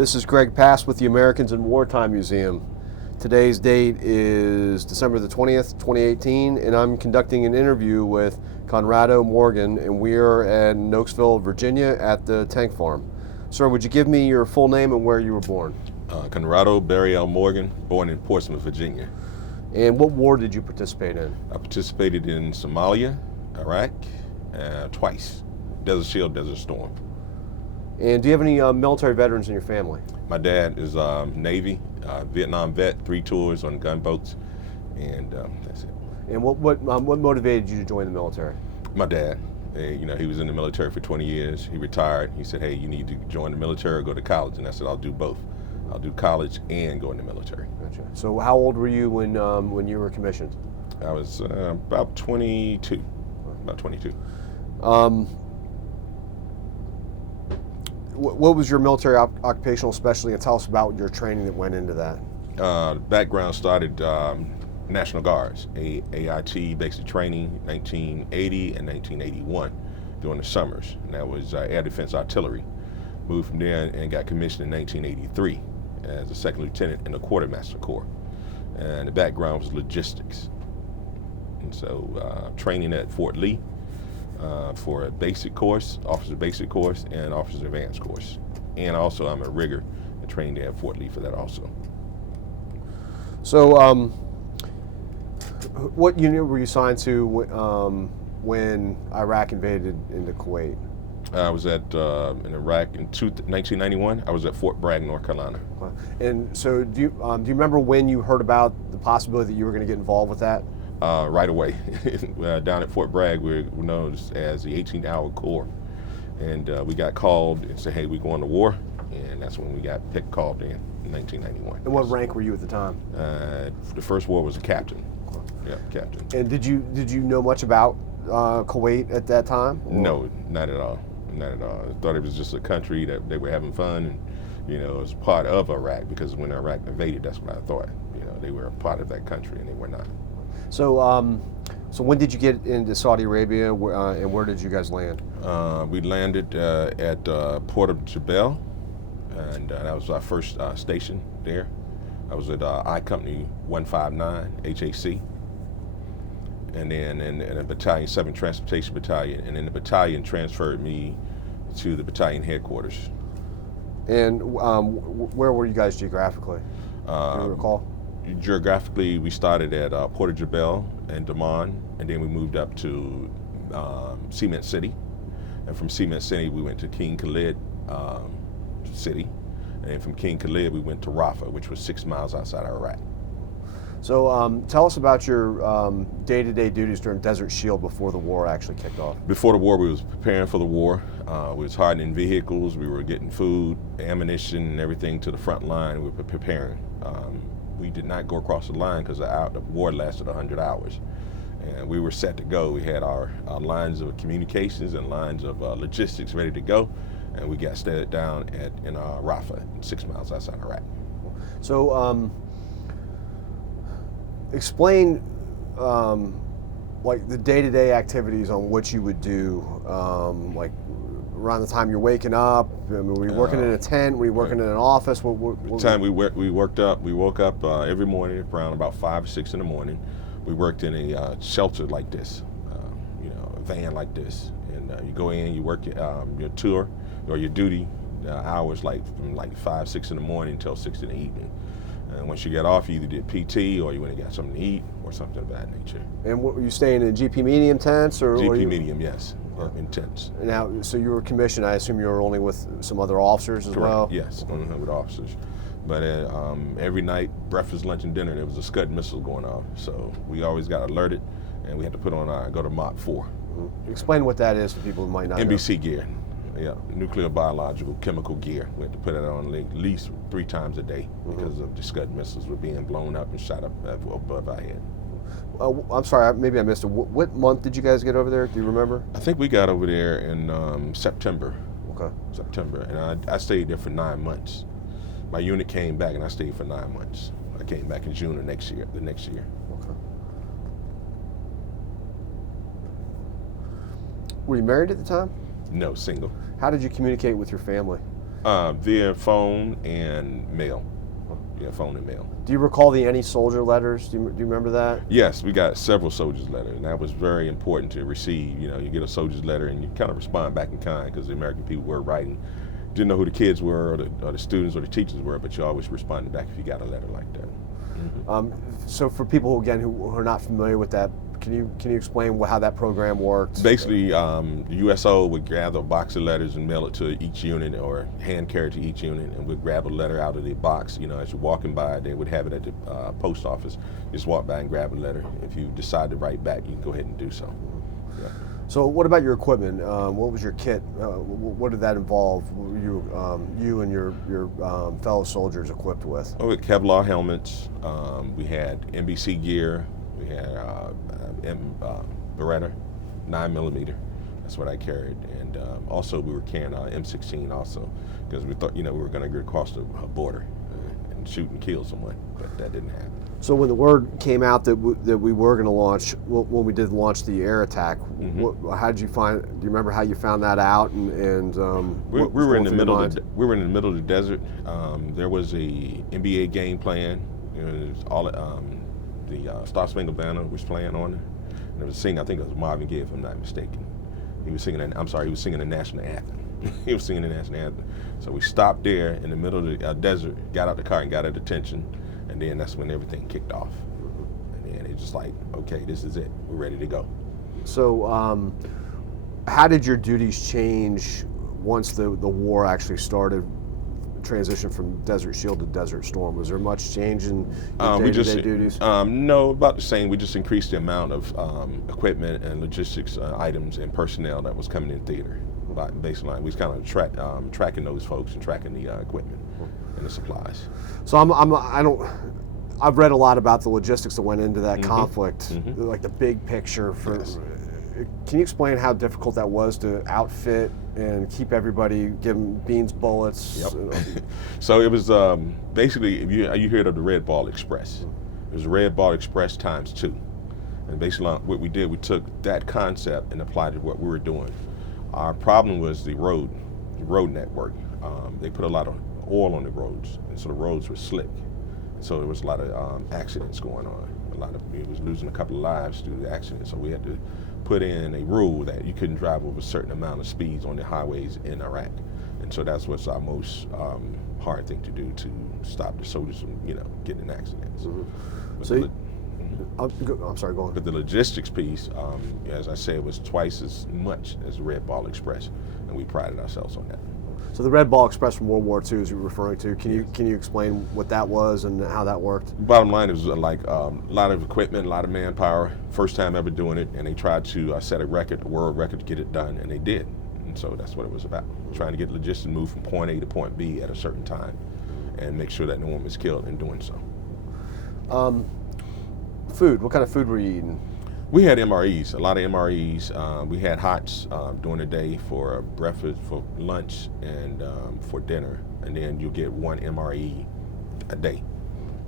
This is Greg Pass with the Americans in Wartime Museum. Today's date is December the 20th, 2018, and I'm conducting an interview with Conrado Morgan, and we are at Nokesville, Virginia at the tank farm. Sir, would you give me your full name and where you were born? Conrado Barry L. Morgan, born in Portsmouth, Virginia. And what war did you participate in? I participated in Somalia, Iraq, twice. Desert Shield, Desert Storm. And do you have any military veterans in your family? My dad is Navy, Vietnam vet, 3 tours on gunboats, and that's it. And what motivated you to join the military? My dad, he was in the military for 20 years. He retired. He said, hey, you need to join the military or go to college. And I said, I'll do both. I'll do college and go in the military. Gotcha. So how old were you when you were commissioned? I was about 22. About 22. What was your military occupational specialty, and tell us about your training that went into that? Background started National Guards, AIT basic training, 1980 and 1981 during the summers. And that was Air Defense Artillery. Moved from there and got commissioned in 1983 as a second lieutenant in the Quartermaster Corps. And the background was logistics. And so training at Fort Lee for a basic course, officer basic course, and officer advanced course. And also I'm a rigger and trained at Fort Lee for that also. So what unit were you assigned to when Iraq invaded into Kuwait? I was in Iraq in 1991. I was at Fort Bragg, North Carolina. And so do you remember when you heard about the possibility that you were going to get involved with that? Right away. Down at Fort Bragg, we're known as the 18th Corps. And we got called and said, hey, we're going to war. And that's when we got called in 1991. And what rank were you at the time? The first war was a captain. Yeah, captain. And did you know much about Kuwait at that time? Or? No, not at all. Not at all. I thought it was just a country that they were having fun, and it was part of Iraq, because when Iraq invaded, that's what I thought. They were a part of that country, and they were not. So, so when did you get into Saudi Arabia, and where did you guys land? We landed at Port of Jebel, and that was our first station there. I was at I Company 159 HAC, and then in a battalion, 7th Transportation Battalion, and then the battalion transferred me to the battalion headquarters. And where were you guys geographically? Do you recall? Geographically, we started at Port of Jebel and Daman, and then we moved up to Cement City. And from Cement City, we went to King Khalid City. And then from King Khalid, we went to Rafah, which was 6 miles outside Iraq. So tell us about your day-to-day duties during Desert Shield before the war actually kicked off. Before the war, we was preparing for the war. We was hardening vehicles. We were getting food, ammunition, and everything to the front line. We were preparing. We did not go across the line because the war lasted 100 hours. And we were set to go. We had our lines of communications and lines of logistics ready to go. And we got steaded down in Rafah, 6 miles outside Iraq. So explain like the day-to-day activities on what you would do, like around the time you're waking up. I mean, were you working in a tent? Were you working in an office? The time we woke up every morning around about 5 or 6 in the morning. We worked in a shelter like this, a van like this, and you go in, you work your tour or your duty hours from 5, 6 in the morning until 6 in the evening. And once you get off, you either did PT or you went and got something to eat or something of that nature. And were you staying in GP medium tents or? GP medium, yes, in tents. Now, so you were commissioned. I assume you were only with some other officers as well. Yes, with officers. But every night, breakfast, lunch, and dinner, there was a Scud missile going off. So we always got alerted, and we had to put on go to Mach 4. Mm-hmm. Explain what that is for people who might not know. NBC gear. Yeah, nuclear, biological, chemical gear. We had to put it on at least 3 times a day because of the Scud missiles were being blown up and shot up above our head. I'm sorry, maybe I missed it. What month did you guys get over there? Do you remember? I think we got over there in September. Okay. September, and I stayed there for 9 months. My unit came back, and I stayed for 9 months. I came back in June of the next year. Okay. Were you married at the time? No, single. How did you communicate with your family? Via phone and mail. Yeah, phone and mail. Do you recall the Any Soldier letters? Do you remember that? Yes, we got several soldiers' letters, and that was very important to receive. You know, you get a soldier's letter, and you kind of respond back in kind, because the American people were writing. Didn't know who the kids were, or the students, or the teachers were, but you always responded back if you got a letter like that. Mm-hmm. So for people, again, who are not familiar with that, can you explain how that program worked? Basically, the USO would gather a box of letters and mail it to each unit, or hand carry to each unit, and we'd grab a letter out of the box. You know, as you're walking by, they would have it at the post office. Just walk by and grab a letter. If you decide to write back, you can go ahead and do so. Yeah. So what about your equipment? What was your kit? What did that involve? What were you and your fellow soldiers equipped with? Oh, with Kevlar helmets. We had NBC gear. We had Beretta, 9mm. That's what I carried, and also we were carrying M16 also, because we thought, you know, we were going to get across the border and shoot and kill someone, but that didn't happen. So when the word came out that we were going to launch, when we did launch the air attack, how did you find? Do you remember how you found that out? And we were in the middle. We were in the middle of the desert. There was a NBA game playing. You know, it was all the Star Spangled Banner was playing on it. And there was a singer. I think it was Marvin Gaye, if I'm not mistaken. He was singing. He was singing the national anthem. He was singing the national anthem. So we stopped there in the middle of the desert, got out the car and got at attention. And then that's when everything kicked off. And then it's just like, okay, this is it. We're ready to go. So how did your duties change once the war actually started, transition from Desert Shield to Desert Storm? Was there much change in your day-to-day duties? No, about the same. We just increased the amount of equipment and logistics items and personnel that was coming in theater. By baseline, we was kind of tracking those folks and tracking the equipment and the supplies. So I've read a lot about the logistics that went into that conflict, like the big picture. Can you explain how difficult that was to outfit and keep everybody, give them beans, bullets? Yep. So it was basically, you heard of the Red Ball Express. It was the Red Ball Express times 2. And basically what we did, we took that concept and applied it to what we were doing. Our problem was the road network. They put a lot of oil on the roads, and so the roads were slick. And so there was a lot of accidents going on. We was losing a couple of lives due to the accident. So we had to put in a rule that you couldn't drive over a certain amount of speeds on the highways in Iraq. And so that's what's our most hard thing to do, to stop the soldiers from, getting in accidents. I'm sorry, go on. But the logistics piece, as I said, was twice as much as the Red Ball Express, and we prided ourselves on that. So the Red Ball Express from World War II, as you were referring to, can you explain what that was and how that worked? Bottom line, it was like a lot of equipment, a lot of manpower, first time ever doing it, and they tried to set a world record to get it done, and they did. And so that's what it was about, trying to get logistics moved from point A to point B at a certain time and make sure that no one was killed in doing so. Food, what kind of food were you eating? We had MREs, a lot of MREs. We had HOTS during the day for breakfast, for lunch, and for dinner. And then you get one MRE a day.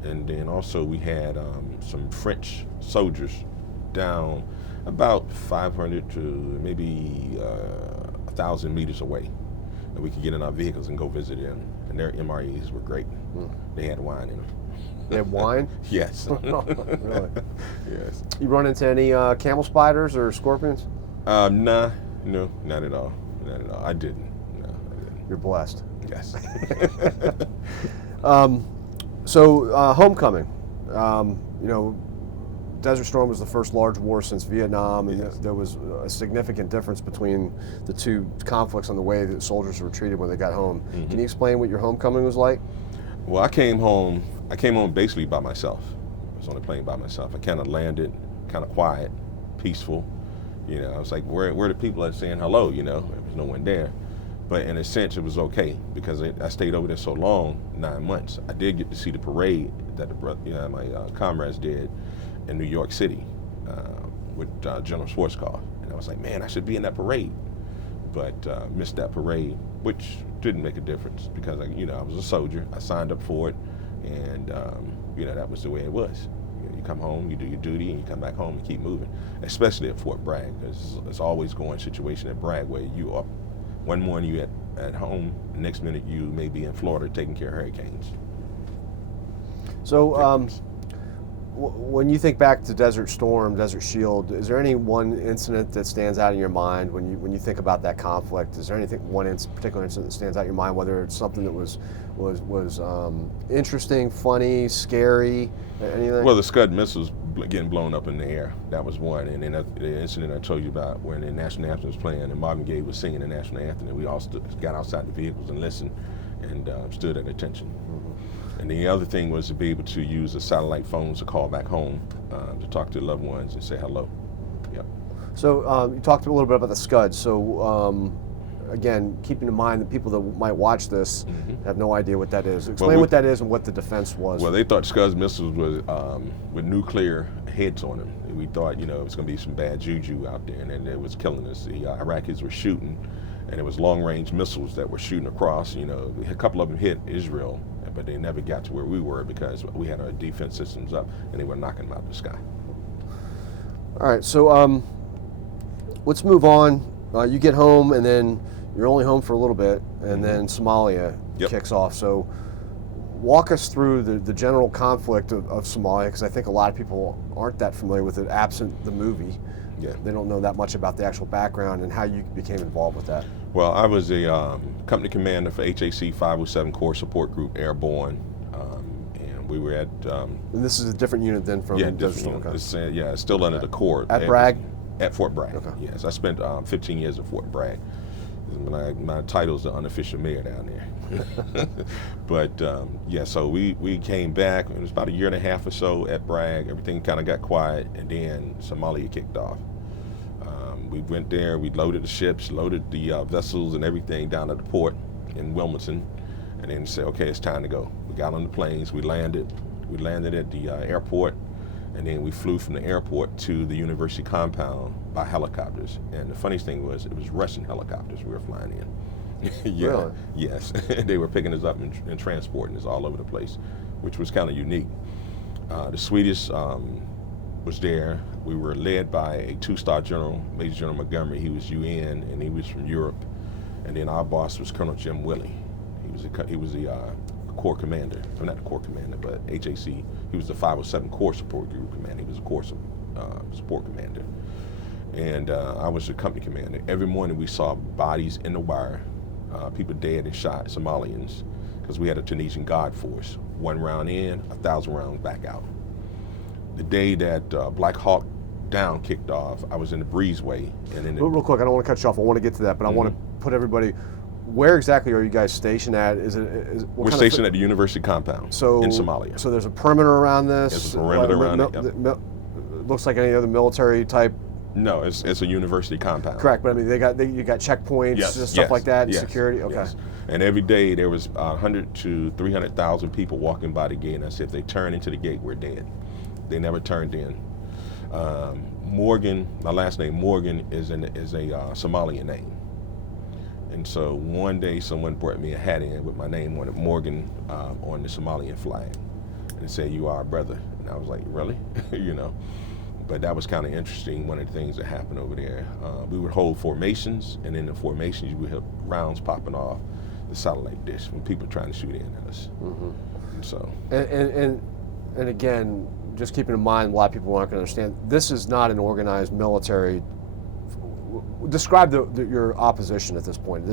And then also we had some French soldiers down about 500 to maybe 1,000 meters away. And we could get in our vehicles and go visit them. And their MREs were great. They had wine in them. They had wine? Yes. Really? Yes. You run into any camel spiders or scorpions? Nah, no, not at all. Not at all. I didn't. No, I didn't. You're blessed. Yes. So homecoming. Desert Storm was the first large war since Vietnam, and there was a significant difference between the two conflicts on the way that soldiers were treated when they got home. Can you explain what your homecoming was like? Well, I came home basically by myself. I was on the plane by myself. I kind of landed, kind of quiet, peaceful. I was like, where are the people that saying hello? There was no one there. But in a sense, it was okay, because I stayed over there so long, 9 months. I did get to see the parade that my comrades did in New York City with General Schwarzkopf. And I was like, man, I should be in that parade. But missed that parade, which didn't make a difference, because I was a soldier. I signed up for it, and that was the way it was. You come home, you do your duty, and you come back home and keep moving. Especially at Fort Bragg, because it's always going situation at Bragg where you up one morning you at at home. The next minute you may be in Florida taking care of hurricanes. So when you think back to Desert Storm, Desert Shield, is there any one incident that stands out in your mind when you think about that conflict? Is there anything, particular incident that stands out in your mind, whether it's something that was interesting, funny, scary, anything? Well, the Scud missiles getting blown up in the air, that was one. And then the incident I told you about when the national anthem was playing and Marvin Gaye was singing the national anthem, and we all got outside the vehicles and listened and stood at attention. And the other thing was to be able to use the satellite phones to call back home, to talk to loved ones and say hello. Yep. So you talked a little bit about the Scud. So again, keeping in mind that people that might watch this have no idea what that is. Explain what that is and what the defense was. Well, they thought Scud missiles was with nuclear heads on them. And we thought, it was going to be some bad juju out there, and it was killing us. The Iraqis were shooting, and it was long-range missiles that were shooting across. A couple of them hit Israel, but they never got to where we were because we had our defense systems up and they were knocking them out of the sky. All right, so let's move on. You get home and then you're only home for a little bit, and then Somalia kicks off. So walk us through the general conflict of Somalia, because I think a lot of people aren't that familiar with it, absent the movie. Yeah. They don't know that much about the actual background and how you became involved with that. Well, I was a company commander for HAC 507 Corps Support Group Airborne, and we were at... and this is a different unit than from... Different unit. Okay. It's still under the Corps. At Bragg? At Fort Bragg, okay. Yes. I spent 15 years at Fort Bragg. My title's the unofficial mayor down there. But so we came back. It was about a year and a half or so at Bragg. Everything kind of got quiet, and then Somalia kicked off. We went there, we loaded the ships, loaded the vessels and everything down at the port in Wilmington, and then said, okay, it's time to go. We got on the planes, we landed at the airport, and then we flew from the airport to the university compound by helicopters. And the funniest thing was, it was Russian helicopters we were flying in. Yeah, really? Yes. They were picking us up and transporting us all over the place, which was kind of unique. The Swedish was there. We were led by a two-star general, Major General Montgomery. He was UN and he was from Europe. And then our boss was Colonel Jim Willey. He was the Corps commander. Well, not the Corps commander, but HAC. He was the 507 Corps Support Group commander. He was a Corps support commander. And I was the company commander. Every morning we saw bodies in the wire, people dead and shot, Somalians, because we had a Tunisian guard force. 1 round in, 1,000 rounds back out. The day that Black Hawk Down kicked off, I was in the breezeway. And in real quick, I don't want to cut you off. I want to get to that, but I want to put everybody. Where exactly are you guys stationed at? We're stationed at the university compound in Somalia. So there's a perimeter around this. There's a perimeter around it. Looks like any other military type. No, it's a university compound. Correct, but I mean you got checkpoints, stuff like that, security. Okay. Yes. And every day there was 100 to 300,000 people walking by the gate, and I said, if they turn into the gate, we're dead. They never turned in. Morgan, my last name Morgan, is a Somalian name. And so one day someone brought me a hat in with my name on it, Morgan, on the Somalian flag. And it said, "You are a brother." And I was like, really? But that was kind of interesting, one of the things that happened over there. We would hold formations, and in the formations you would have rounds popping off the satellite dish when people trying to shoot in at us. And so. And again, just keeping in mind, a lot of people aren't going to understand, this is not an organized military. Describe your opposition at this point.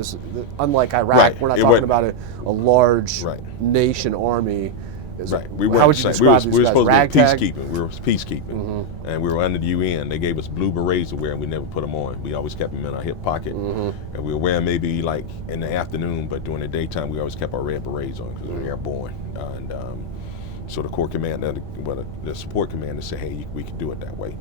Unlike Iraq, right. We're not talking about a large nation army. Right. How would you describe we were supposed Ragtag? to be peacekeeping. We were peacekeeping, and we were under the UN. They gave us blue berets to wear, and we never put them on. We always kept them in our hip pocket, and we were wearing maybe like in the afternoon, but during the daytime, we always kept our red berets on because we were airborne. So the Corps commander, the support commander said, "Hey, we can do it that way."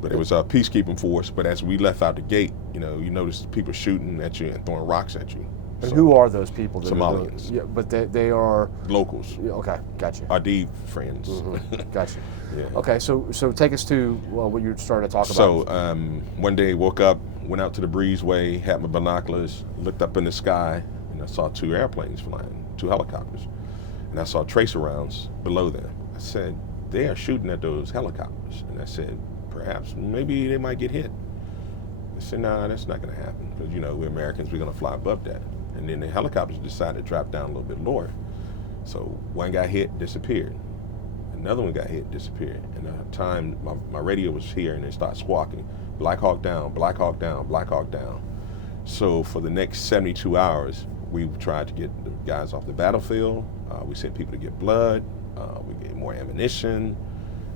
But it was a peacekeeping force. But as we left out the gate, you notice people shooting at you and throwing rocks at you. And who are those people? Somalians. Yeah, but they are locals. Yeah, okay, gotcha. Ardib friends. Gotcha. Yeah. Okay, so take us to what you started to talk about. So one day, woke up, went out to the breezeway, had my binoculars, looked up in the sky, and I saw 2 airplanes flying, 2 helicopters, and I saw tracer rounds below them. I said, they are shooting at those helicopters, and I said, perhaps, maybe they might get hit. They said, nah, that's not going to happen, because we're Americans, we're going to fly above that. and then the helicopters decided to drop down a little bit lower. So one got hit, disappeared. Another one got hit, disappeared. And the time my radio was here, and it started squawking, Black Hawk down, Black Hawk down, Black Hawk down. So for the next 72 hours, we tried to get the guys off the battlefield. We sent people to get blood. We gave more ammunition.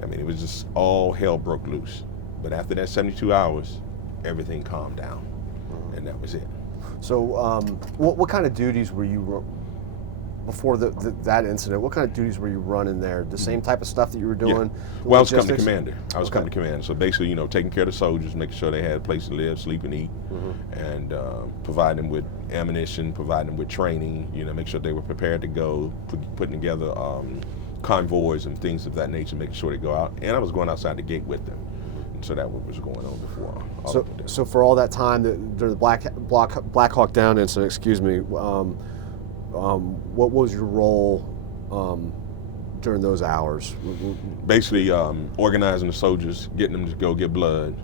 I mean, it was just all hell broke loose. But after that 72 hours, everything calmed down, and that was it. So what kind of duties were you, before that incident, what kind of duties were you running there? The same type of stuff that you were doing? Yeah. Well, I was company commander. Company commander. So basically, you know, taking care of the soldiers, making sure they had a place to live, sleep, and eat, and providing them with ammunition, providing them with training, you know, make sure they were prepared to go, putting together convoys and things of that nature, making sure they go out. And I was going outside the gate with them. So that was going on before. So for all that time, during the Black Hawk Down incident, excuse me, what was your role during those hours? Basically, organizing the soldiers, getting them to go get blood,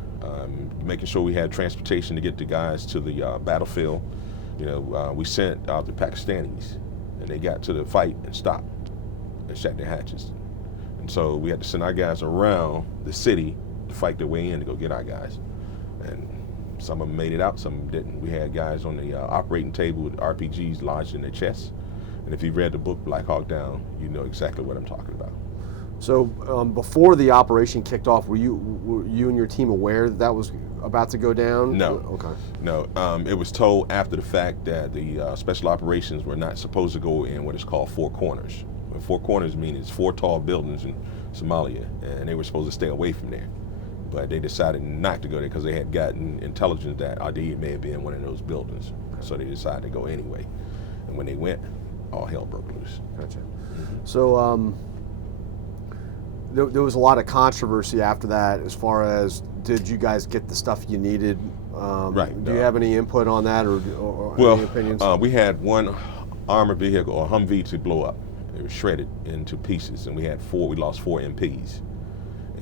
making sure we had transportation to get the guys to the battlefield. You know, we sent out the Pakistanis, and they got to the fight and stopped and shut their hatches. And so we had to send our guys around the city to fight their way in to go get our guys. And some of them made it out, some of them didn't. We had guys on the operating table with RPGs lodged in their chests. And if you read the book Black Hawk Down, you know exactly what I'm talking about. So before the operation kicked off, were you and your team aware that was about to go down? No. Okay. No. It was told after the fact that the special operations were not supposed to go in what is called four corners. And four corners means it's 4 tall buildings in Somalia, and they were supposed to stay away from there. But they decided not to go there because they had gotten intelligence that Adi may have been in one of those buildings. So they decided to go anyway. And when they went, all hell broke loose. Gotcha. So there was a lot of controversy after that as far as, did you guys get the stuff you needed? Right. Do you have any input on that, or any opinions? We had one armored vehicle, or Humvee, to blow up. It was shredded into pieces, and we lost 4 MPs.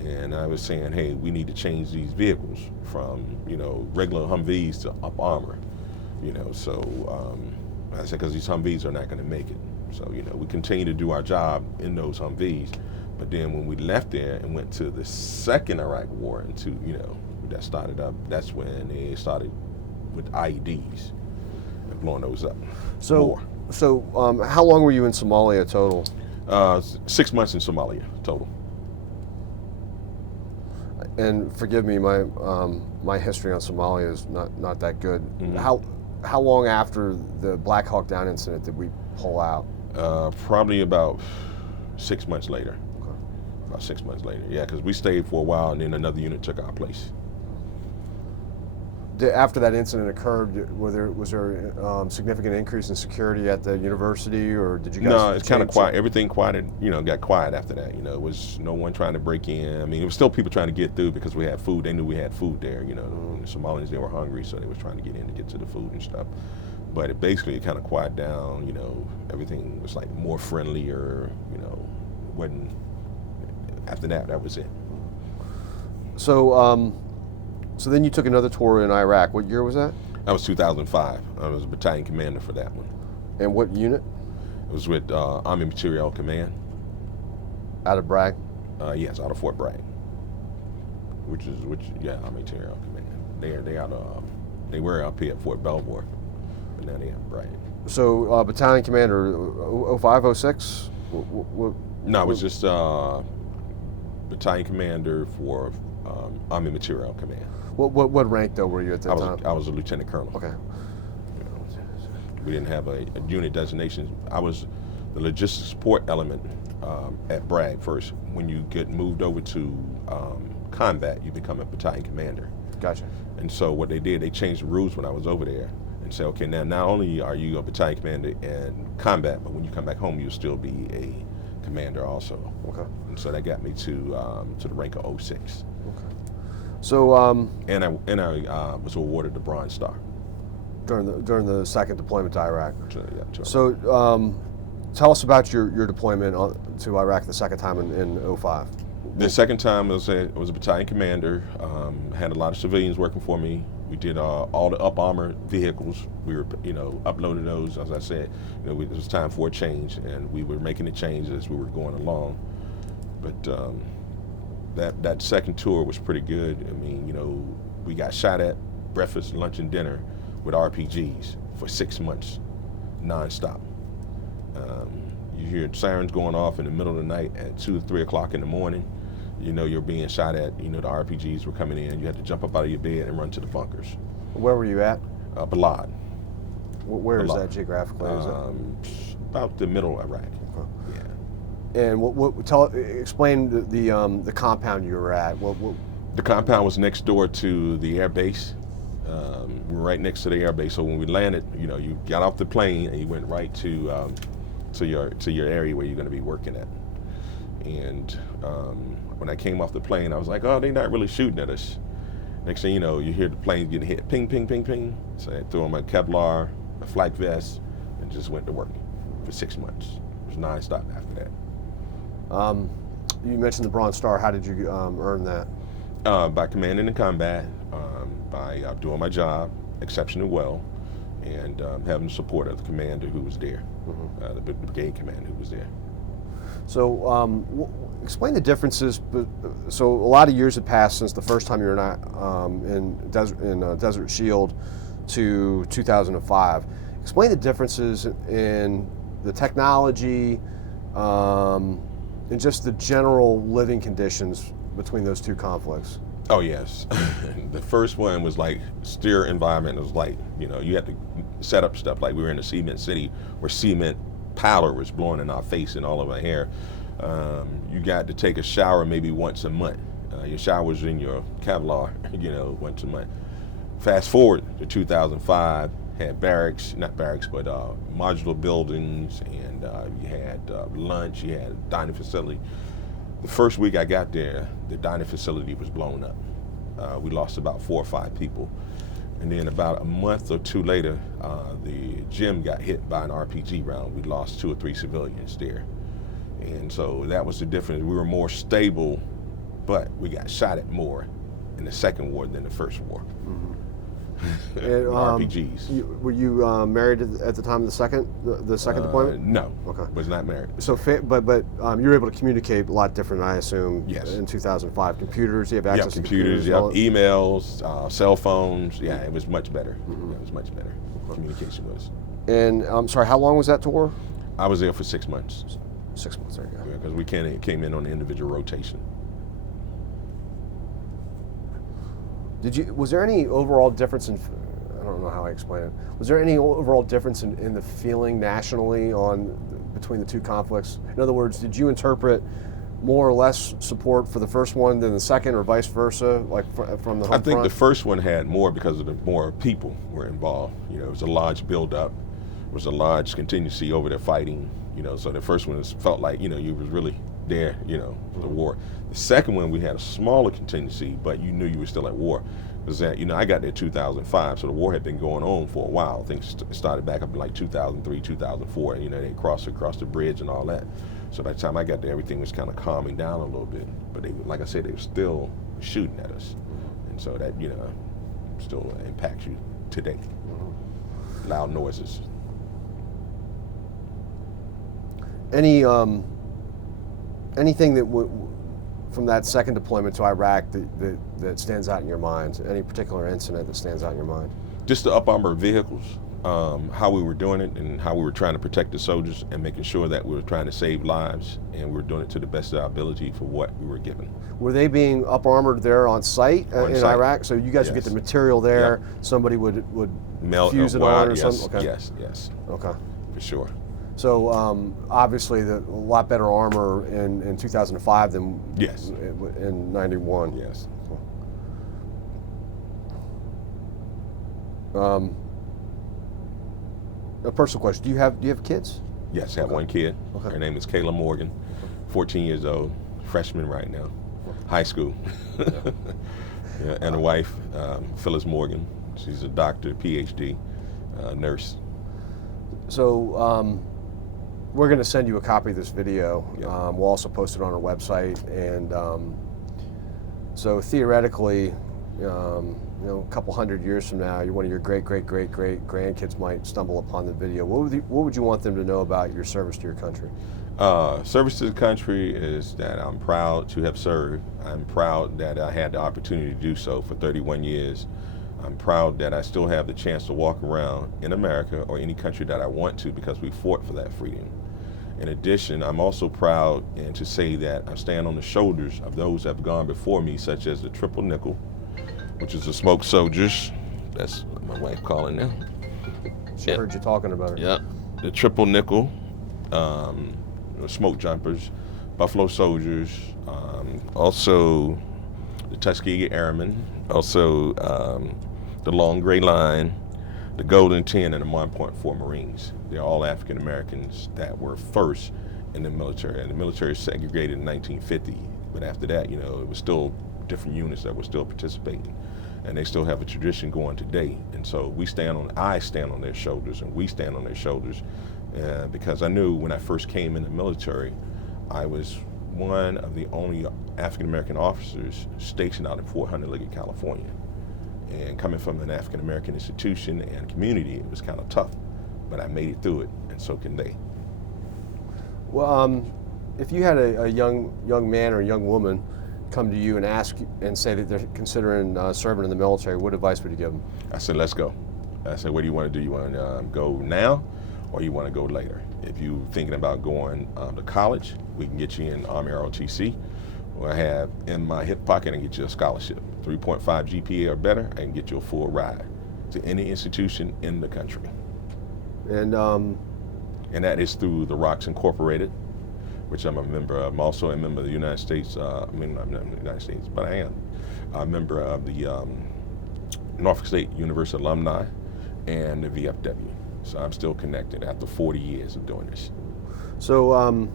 And I was saying, hey, we need to change these vehicles from, you know, regular Humvees to up armor, you know. So I said, because these Humvees are not going to make it. So, you know, we continue to do our job in those Humvees. But then when we left there and went to the second Iraq war, that started up, that's when they started with IEDs and blowing those up. So how long were you in Somalia total? 6 months in Somalia total. And forgive me, my history on Somalia is not that good. How long after the Black Hawk Down incident did we pull out? Probably about 6 months later. Okay. About 6 months later, yeah, because we stayed for a while, and then another unit took our place. After that incident occurred, was there significant increase in security at the university, or did you guys? No, it's kind of quiet. Everything quieted, got quiet after that. It was no one trying to break in. I mean, it was still people trying to get through because we had food. They knew we had food there. The Somalians, they were hungry, so they was trying to get in to get to the food and stuff. But it kind of quieted down. Everything was like more friendlier. Wasn't. After that, that was it. So then you took another tour in Iraq. What year was that? That was 2005. I was a battalion commander for that one. And what unit? It was with Army Materiel Command. Out of Bragg? Yes, out of Fort Bragg. Army Materiel Command. They were up here at Fort Belvoir, but now they at Bragg. So battalion commander, 05, 06? No, it was just battalion commander for Army Materiel Command. What rank though were you at that time? I was a lieutenant colonel. Okay. We didn't have a unit designation. I was the logistics support element at Bragg first. When you get moved over to combat, you become a battalion commander. Gotcha. And so what they did, they changed the rules when I was over there and said, okay, now not only are you a battalion commander in combat, but when you come back home, you'll still be a commander also. Okay. And so that got me to the rank of 06. Okay. So and I was awarded the Bronze Star during the second deployment to Iraq. Yeah. So tell us about your deployment to Iraq the second time in 05. The second time was a battalion commander. Had a lot of civilians working for me. We did all the up armor vehicles. We were, uploaded those. As I said, it was time for a change, and we were making the change as we were going along. But that second tour was pretty good. I mean, we got shot at breakfast, lunch, and dinner with RPGs for 6 months, nonstop. You hear sirens going off in the middle of the night at 2 or 3 o'clock in the morning. You're being shot at. The RPGs were coming in. You had to jump up out of your bed and run to the bunkers. Where were you at? Balad. Where is Balad. that geographically? About the middle of Iraq. Okay. Yeah. And explain the compound you were at. The compound was next door to the air base. We were right next to the air base. So when we landed, you got off the plane and you went right to your area where you're going to be working at. And when I came off the plane, I was like, oh, they're not really shooting at us. Next thing you know, you hear the planes getting hit, ping, ping, ping, ping. So I threw on my Kevlar, my flak vest, and just went to work for 6 months. It was nonstop after that. You mentioned the Bronze Star. How did you earn that? By commanding in combat, by doing my job exceptionally well, and having the support of the commander who was there, the brigade commander who was there. So explain the differences. So a lot of years have passed since the first time you were in Desert Shield to 2005. Explain the differences in the technology and just the general living conditions between those two conflicts. Oh yes, the first one was like steer environment. It was like, you had to set up stuff like we were in a cement city where cement powder was blowing in our face and all of our hair. You got to take a shower maybe once a month. Your shower was in your Kevlar, once a month. Fast forward to 2005, had not barracks, but modular buildings, and you had lunch, you had a dining facility. The first week I got there, the dining facility was blown up. We lost about 4 or 5 people. And then about a month or 2 later, the gym got hit by an RPG round. We lost 2 or 3 civilians there. And so that was the difference. We were more stable, but we got shot at more in the second war than the first war. Mm-hmm. And, RPGs. Were you married at the time of the second deployment? No. Okay. Was not married. So, but you were able to communicate a lot different, I assume. Yes. In 2005, computers. You have access to computers. Emails, cell phones. Yeah, it was much better. Mm-hmm. It was much better. Communication was. And I'm sorry, how long was that tour? I was there for 6 months. 6 months. There you go. Because we came in on the individual rotation. Was there any overall difference in, I don't know how I explain it, was there any overall difference in the feeling nationally between the two conflicts? In other words, did you interpret more or less support for the first one than the second, or vice versa, like from the home I think front? the first one had more because of the more people were involved. It was a large buildup. It was a large contingency over there fighting. So the first one felt like, you was really there, for the war. The second one, we had a smaller contingency, but you knew you were still at war. Because that, I got there in 2005, so the war had been going on for a while. Things started back up in like 2003, 2004. They crossed across the bridge and all that. So by the time I got there, everything was kind of calming down a little bit. But like I said, they were still shooting at us, and so that still impacts you today. Loud noises. Anything that from that second deployment to Iraq that stands out in your mind? Any particular incident that stands out in your mind? Just the up armored vehicles, how we were doing it, and how we were trying to protect the soldiers, and making sure that we were trying to save lives, and we were doing it to the best of our ability for what we were given. Were they being up armored there on site in Iraq? So you guys would get the material there. Yep. Somebody would fuse it on or something. Okay. Yes. Okay. For sure. So obviously, a lot better armor in 2005 than in 91. Yes. A personal question: Do you have kids? Yes, I have one kid. Okay. Her name is Kayla Morgan, 14 years old, freshman right now, high school. And a wife, Phyllis Morgan. She's a doctor, PhD, nurse. So we're going to send you a copy of this video. Yeah. We'll also post it on our website. And so theoretically, a couple hundred years from now, one of your great grandkids might stumble upon the video, what would you want them to know about your service to your country? Service to the country is that I'm proud to have served. I'm proud that I had the opportunity to do so for 31 years. I'm proud that I still have the chance to walk around in America or any country that I want to, because we fought for that freedom. In addition, I'm also proud and to say that I stand on the shoulders of those that have gone before me, such as the Triple Nickel, which is the smoke soldiers. That's what my wife calling them. She heard you talking about her. Yeah, the Triple Nickel, smoke jumpers, Buffalo Soldiers, also the Tuskegee Airmen, also the Long Gray Line, the Golden 10, and the 1.4 Marines. They're all African Americans that were first in the military, and the military segregated in 1950. But after that, it was still different units that were still participating, and they still have a tradition going today. And so I stand on their shoulders, and we stand on their shoulders, because I knew when I first came in the military, I was one of the only African American officers stationed out in Fort Hunter Liggett, California. And coming from an African American institution and community, it was kind of tough, but I made it through it, and so can they. Well, if you had a young man or a young woman come to you and ask and say that they're considering serving in the military, what advice would you give them? I said, let's go. I said, what do you want to do? You want to go now, or you want to go later? If you're thinking about going to college, we can get you in Army ROTC, or I have in my hip pocket and get you a scholarship. 3.5 GPA or better, I can get you a full ride to any institution in the country. And that is through the Rocks Incorporated, which I'm a member of. I'm also a member of the United States, I'm not in the United States, but I am a member of the Norfolk State University Alumni and the VFW. So I'm still connected after 40 years of doing this. So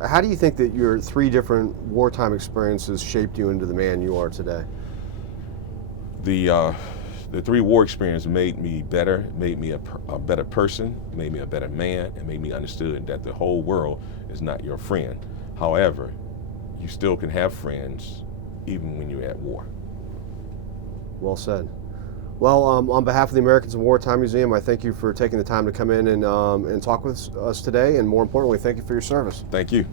how do you think that your 3 different wartime experiences shaped you into the man you are today? The 3 war experiences made me better, made me a better person, made me a better man, and made me understood that the whole world is not your friend. However, you still can have friends even when you're at war. Well said. Well, on behalf of the Americans in Wartime Museum, I thank you for taking the time to come in and talk with us today, and more importantly, thank you for your service. Thank you.